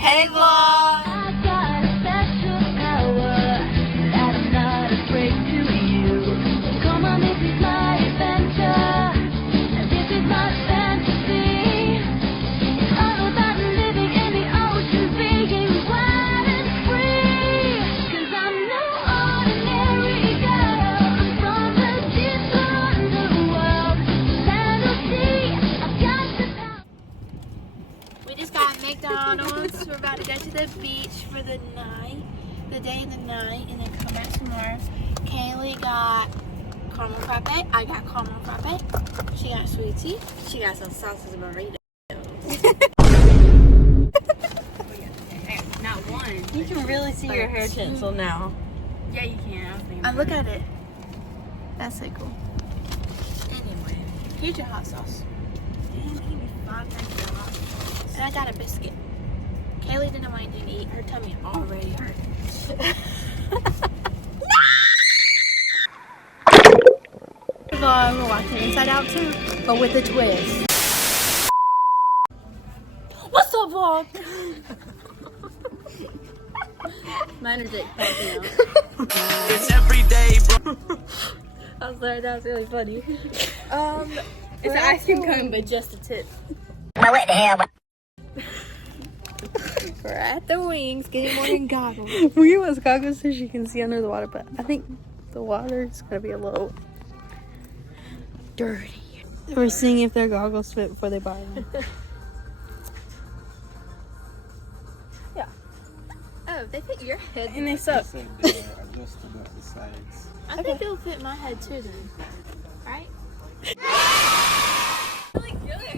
Hey vlog! I got a special power that I'm not afraid to use. Come on, this is my adventure, and this is my fantasy. It's all about living in the ocean, being wild and free. 'Cause I'm no ordinary girl. I'm from the deep underworld, land or sea. I've got the power. We just got McDonald's. We're about to go to the beach for the night, the day and the night, and then come back tomorrow. Kaylee got caramel frappe. I got caramel frappe. She got sweet tea. She got some sausage burritos. Not one. You can really see your hair tinsel now. Yeah, you can. Oh, look at it. That's so cool. Anyway, here's your hot sauce. And I got a biscuit. Kaylee didn't want anything to eat. Her tummy already hurt. We're watching Inside Out 2, but with a twist. What's up, vlog? My energetic popping out. It's every day, bro. I'm sorry, that was really funny. It's an ice cream cone, but just a tip. We're at the wings getting more than goggles. We give us goggles so she can see under the water, but I think the water is gonna be a little dirty. We're seeing if their goggles fit before they buy them. Oh, they fit your head. And they suck. I think it'll fit my head too then. Right? Really good.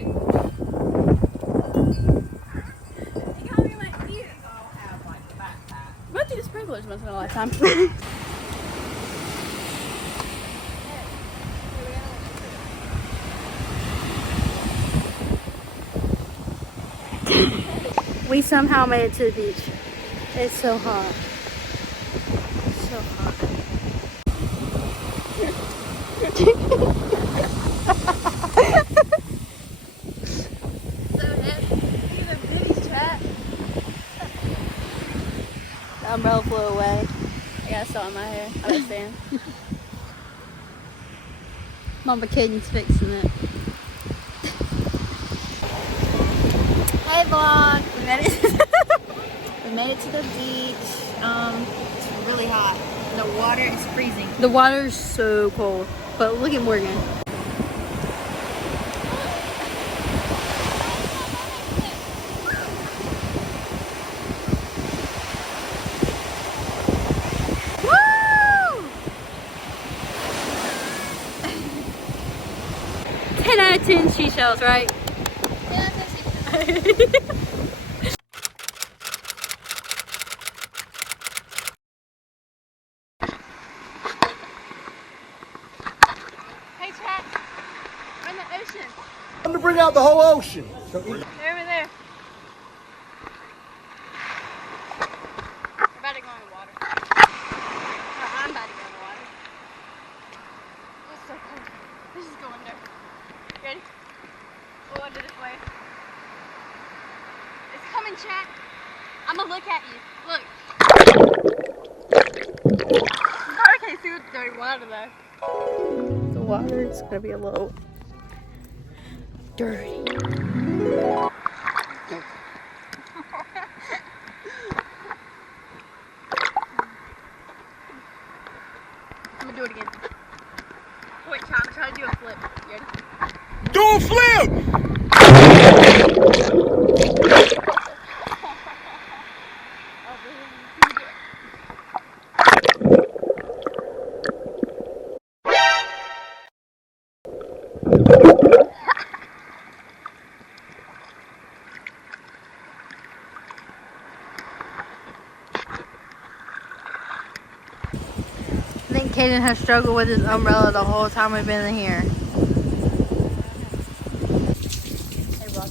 You got me my ears. I'll have like the backpack. We went through the sprinklers once in a lifetime. We somehow made it to the beach. It's so hot. So hot. So heavy. Even Biddy's trap. The umbrella flew away. I got salt in my hair. I understand. Mama Caden's fixing it. Hey vlog. We made it. We made it to the beach. It's really hot. The water is freezing. The water's so cold, but look at Morgan. Woo! 10 out of 10 seashells, right? Hey, chat. We're in the ocean. Time to bring out the whole ocean. They're over there. We're about to go in the water. I'm about to go in the water. It's so cold. Let's just go under. Ready? Go under this way. It's coming, chat. I'm gonna look at you. Look. You probably can't see with dirty water though. The water is gonna be a little dirty. I'm gonna do it again. Wait, chat. I'm trying to do a flip. You ready? Do a flip! I think Caden has struggled with his umbrella the whole time we've been in here.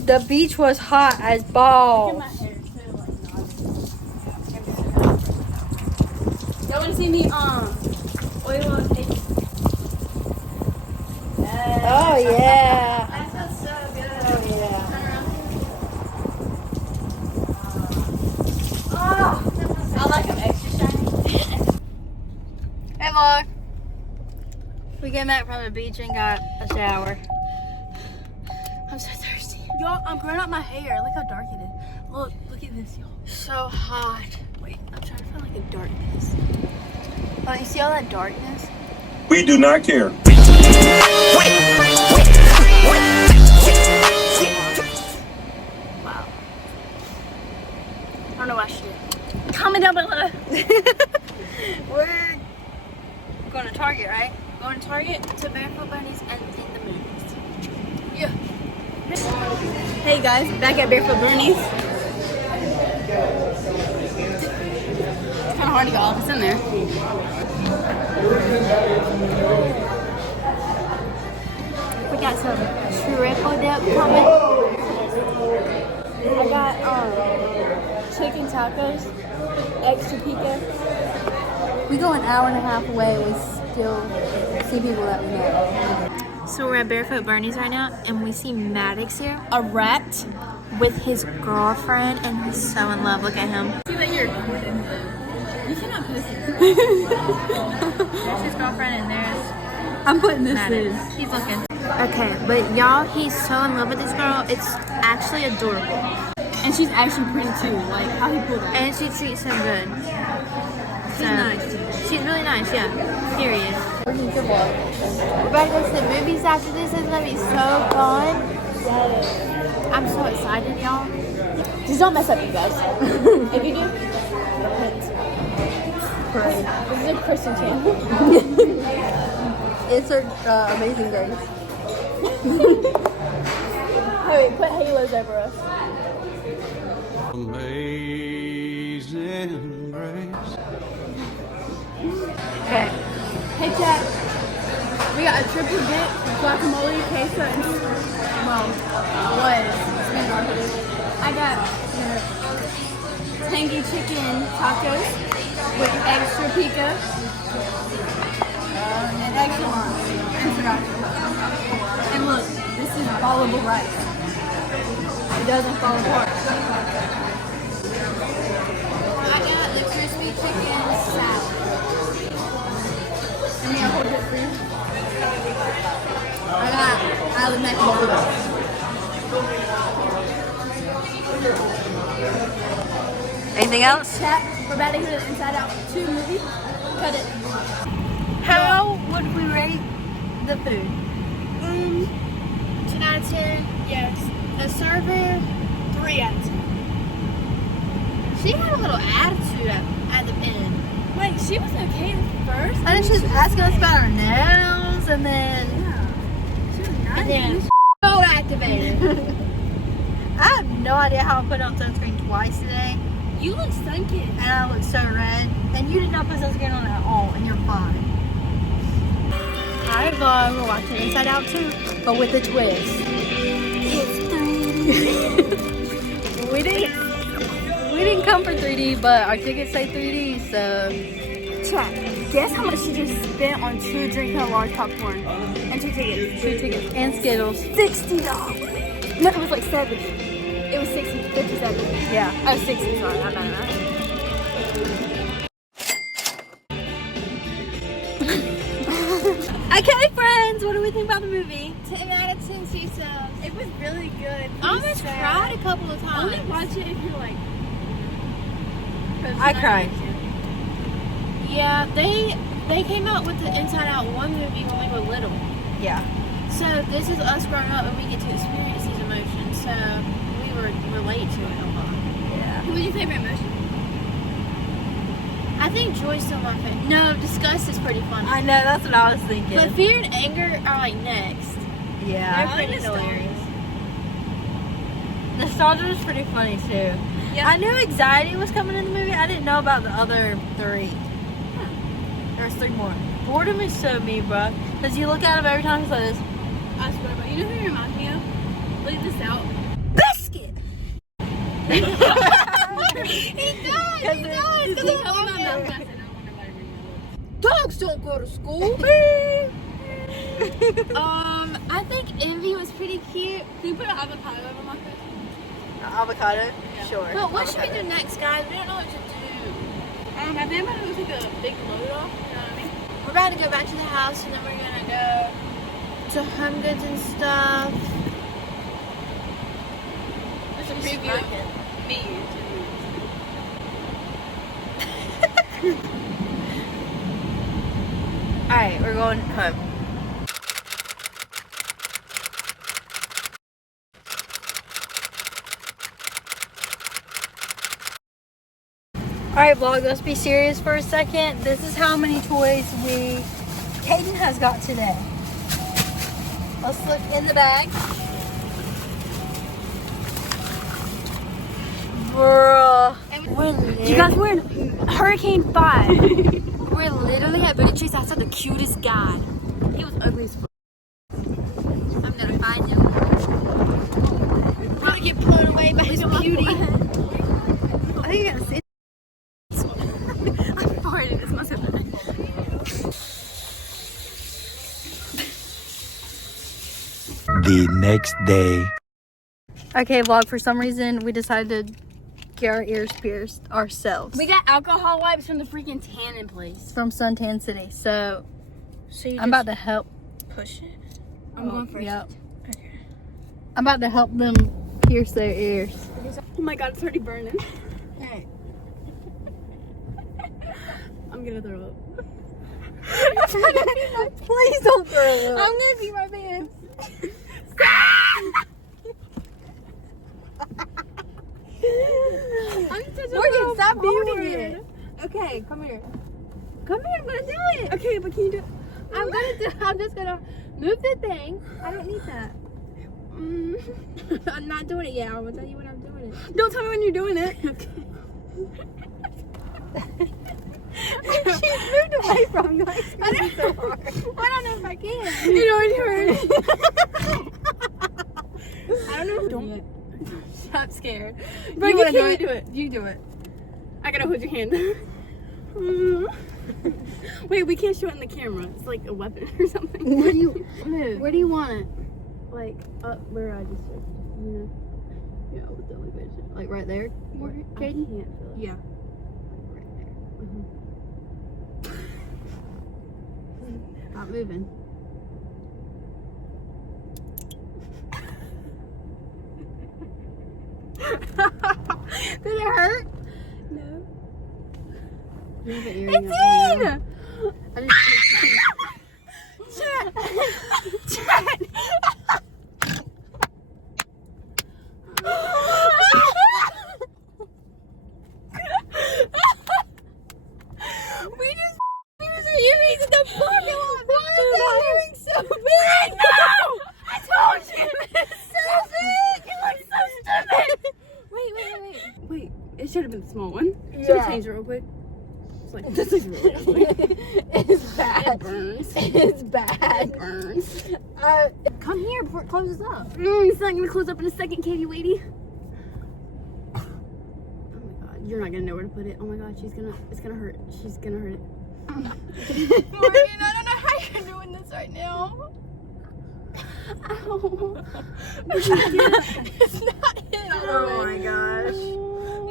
The beach was hot as balls. Y'all wanna see me oil on face? Oh yeah. That feels so good. Oh yeah. Turn around. came back from the beach and got a shower. I'm so thirsty. Y'all, I'm growing out my hair. Look how dark it is. Look at this, y'all. So hot. Wait, I'm trying to find like a darkness. Oh, you see all that darkness? We do not care. Wow. I don't know what I should do. Comment down below. We're going to Target, right? Going to Target, to Barefoot Bunnies, and in the movies. Yeah. Hey guys, back at Barefoot Bunnies. It's kind of hard to get all this in there. We got some triple dip coming. I got chicken tacos, extra pica. We go an hour and a half away. We still see people that we know. So we're at Barefoot Bernie's right now, and we see Maddox here, a rat with his girlfriend, and he's so in love. Look at him. See that you're recording. You cannot post it. There's his girlfriend, and there's I'm putting this Maddox. He's looking. Okay, but y'all, he's so in love with this girl. It's actually adorable. And she's actually pretty too. Like how he pulled her. And she treats him good. She's nice too. She's really nice, yeah. Period. We're about to go to the movies after this. It's gonna be so fun. I'm so excited, y'all. Just don't mess up, you guys. If you do, pray. This is a Christian channel. It's our Amazing Grace. Hey, wait, put halos over us. Amazing grace. Okay. Hey, Jack. We got a triple dip, guacamole, queso, and I got tangy chicken tacos with extra pica and extra lime and sriracha. And look, this is ballable rice. It doesn't fall apart. I got the crispy chicken salad. And we have it for you. I got Island mac and cheese. Anything else? Chat, we're about to go to Inside Out 2 movie. Cut it. How would we rate the food? 10 out of 10, yes. The server, 3 out of 10. She had a little attitude at the end. Like, she was okay at first. And then she was asking us about our nails, and then She was nice. And then so activated. I have no idea how I put on sunscreen twice today, You look sun-kissed. and I look so red. And you did not put sunscreen on at all, and you're fine. Hi vlog, we're watching Inside Out 2. But with a twist. we didn't come for 3D, but our tickets say 3D, so Chat, guess how much she just spent on 2 drinks and a large popcorn? And 2 tickets. 2 tickets. and Skittles. $60. No, it was like 70. It was 60, 57. Yeah. Oh, 60, sorry, I'm mad at that. Okay, friends, what do we think about the movie? 10 out of 10 sea cells. It was really good. I almost cried a couple of Only times. watch it if you're like... I cried. Yeah, they came out with the Inside Out 1 movie when we were little. Yeah. So this is us growing up and we get to experience these emotions. So we relate to it a lot. Who was your favorite emotion? I think joy's still my favorite. No, disgust is pretty funny. I know, that's what I was thinking. But fear and anger are like next. yeah. They're pretty hilarious. Nostalgia was pretty funny too. Yeah. I knew anxiety was coming in the movie. I didn't know about the other 3. There's 3 more. Boredom is so me, bro. Because you look at him every time he says, I swear, but you know who he reminds me of? Look this out. biscuit! He does. He does. He Cause covered I'm my on mouth there. when I said I don't want nobody to bring my lips. Dogs don't go to school. I think Envy was pretty cute. Can you put an avocado over my face? Avocado? Sure. But what should we Avocado. do next, guys? We don't know what to do. I think I'm gonna go take a big load off, you know what I mean? we're about to go back to the house, and then we're gonna go to Home Goods and stuff. There's a preview of me. Alright, we're going home. Alright vlog, let's be serious for a second. This is how many toys Caden has got today. Let's look in the bag. Bruh. You guys, we're in Hurricane 5. We're literally at Booty Chase. I saw the cutest guy. He was ugly as fuck. I'm gonna find him. We're gonna get blown away by his beauty. I think you gotta see. I'm farting. This must have been. The next day. Okay vlog, for some reason we decided to get our ears pierced ourselves. We got alcohol wipes from the freaking tanning place. From Suntan City. So So you I'm about to help. push it. I'm going first. Yep. I'm about to help them pierce their ears. Oh my god, it's already burning. Hey. I'm gonna throw up. Please don't throw up. I'm gonna pee my pants. Morgan, stop holding it. Okay, come here. Come here, I'm gonna do it. Okay, but can you do it? I'm just gonna move the thing. I don't need that. I'm not doing it yet. I'm gonna tell you when I'm doing it. Don't tell me when you're doing it. She's moved away from me. Like, so hard. I don't know if I can. It already hurts. I don't know. Don't. I'm scared. But you wanna do it? You do it. I gotta hold your hand. Wait, we can't show it in the camera. It's like a weapon or something. Where do you move? Where do you want it? Like up where I just said, you know? Yeah, with the elevation. Like right there? Morgan? I can't feel it. Yeah. Like right there. Not moving. Did it hurt? No. It's in! Chat! Chat! We just pierced our earrings in the parking lot. Why is that earring so big? No! I told you! It's so big! You look so stupid! Wait, it should have been the small one. Should have changed it real quick. It's like, this is really ugly. It's bad. It burns. It's bad. It burns. Come here before it closes up. It's not gonna close up in a second, Katie, Wadey. Oh my god, you're not gonna know where to put it. Oh my god, it's gonna hurt. She's gonna hurt it. Morgan, I don't know how you're doing this right now. Ow. It's not in. Oh my gosh.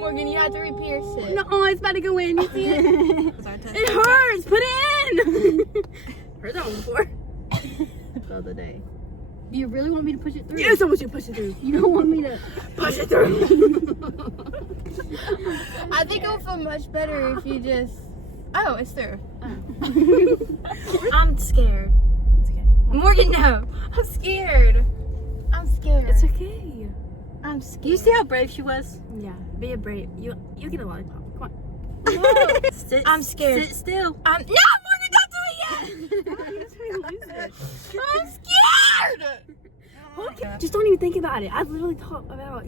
Morgan, you have to re-pierce it. No, it's about to go in. You see it? It hurts. Put it in. Heard that one before. The other day. Do you really want me to push it through? Yes, I want you to push it through. You don't want me to push it through. I think it'll feel much better if you just. Oh, it's through. I'm scared. It's okay. Morgan, no. I'm scared. I'm scared. It's okay. I'm scared. You see how brave she was? Yeah, be a brave. You get a lollipop. Come on. I'm scared. Sit still. No, Morgan, don't do it yet. I'm scared. Okay. Just don't even think about it. I literally thought about,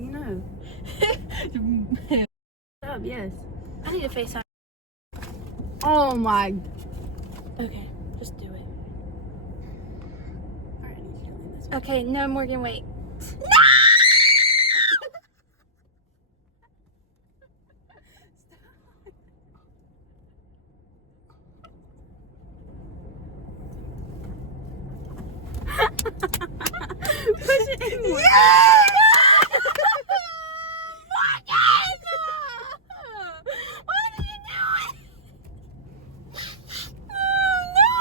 yes. I need a FaceTime. Oh my. Okay, just do it. Alright, I need you to lean this way. Okay, no, Morgan, wait. Push it in more. Why did you do it? Oh, no.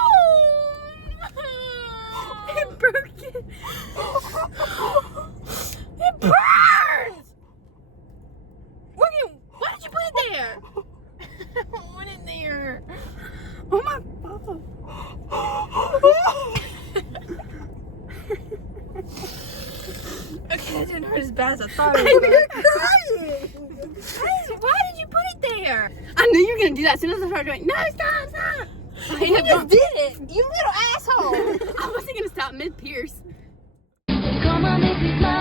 bad as I thought it You're was. crying. Why did you put it there? I knew you were gonna do that as soon as I started going, no, stop. I You ended just up did it. You little asshole. I wasn't gonna stop mid-pierce. Come on, this is my